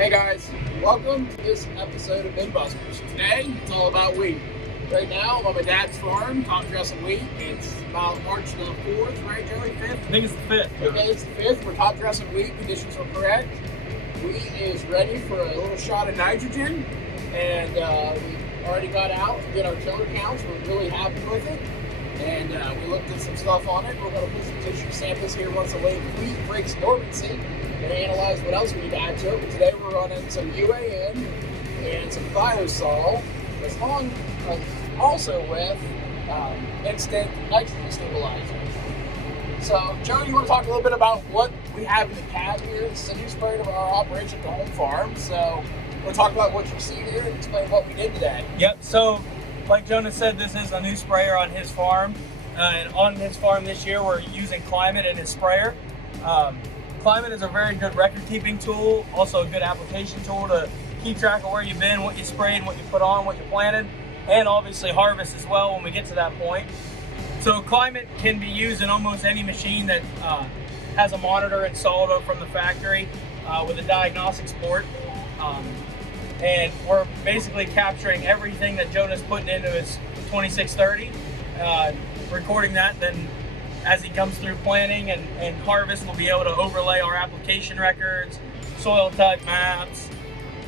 Hey guys, welcome to this episode of Midbusters. Today, it's all about wheat. Right now, I'm on my dad's farm, top dressing wheat. It's about March the 4th, right, Joey? 5th? I think it's the 5th. Okay, it's the 5th. We're top dressing wheat. Conditions are correct. Wheat is ready for a little shot of nitrogen. And we already got out and did our tiller counts. We're really happy with it. And we looked at some stuff on it. We're going to put some tissue samples here once the late wheat breaks dormancy and analyze what else we need to add to it. But today we're running some UAN and some thiosol, also with instant nitrogen stabilizer. So, Joe, you want to talk a little bit about what we have in the cab here? This is a new sprayer of our operation at the home farm. So, we'll talk about what you see here and explain what we did today. Yep, so like Jonah said, this is a new sprayer on his farm. And on his farm this year, we're using Climate in his sprayer. Climate is a very good record-keeping tool, also a good application tool to keep track of where you've been, what you sprayed, what you put on, what you planted, and obviously harvest as well when we get to that point. So Climate can be used in almost any machine that has a monitor installed from the factory with a diagnostics port. And we're basically capturing everything that Jonah's putting into his 2630, recording that. Then as he comes through planting and harvest, we'll be able to overlay our application records, soil type maps,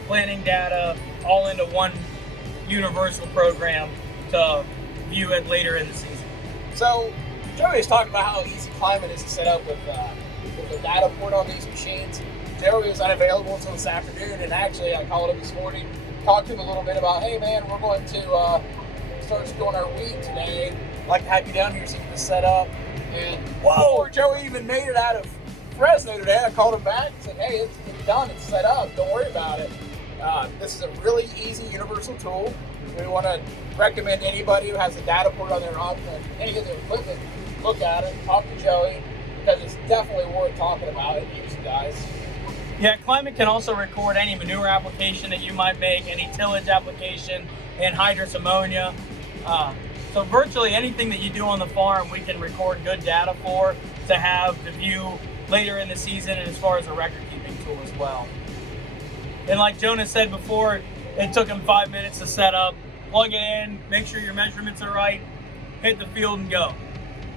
planting data, all into one universal program to view it later in the season. So, Joey was talking about how easy Climate is to set up with the data port on these machines. Joey was unavailable until this afternoon, and actually I called him this morning, talked to him a little bit about, hey man, we're going to start storing our wheat today. I'd like to have you down here so you can get this set up. And before Joey even made it out of Fresno today, I called him back and said, hey, it's done, it's set up, don't worry about it. This is a really easy universal tool. We want to recommend anybody who has a data port on their any of their equipment, look at it, talk to Joey, because it's definitely worth talking about and use, guys. Yeah, Climate can also record any manure application that you might make, any tillage application, anhydrous ammonia. So virtually anything that you do on the farm, we can record good data for to have to view later in the season, and as far as a record-keeping tool as well. And like Jonah said before, it took him 5 minutes to set up, plug it in, make sure your measurements are right, hit the field and go.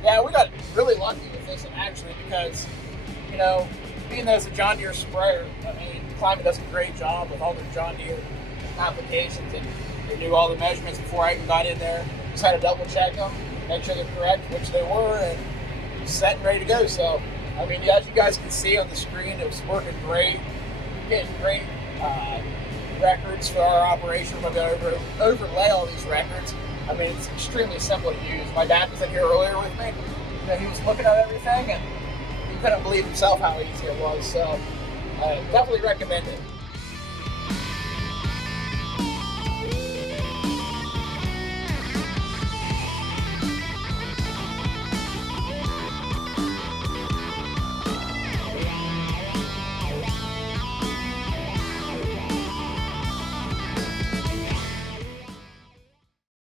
Yeah, we got really lucky with this one actually because, you know, being that it's a John Deere sprayer, I mean, Climate does a great job with all their John Deere applications, and they knew all the measurements before I even got in there. Just had to double check them, make sure they're correct, which they were, and set and ready to go. So, I mean, as you guys can see on the screen, it was working great, getting great records for our operation. We're going to overlay all these records. I mean, it's extremely simple to use. My dad was in here earlier with me. You know, he was looking at everything, and he couldn't believe himself how easy it was. So, I definitely recommend it.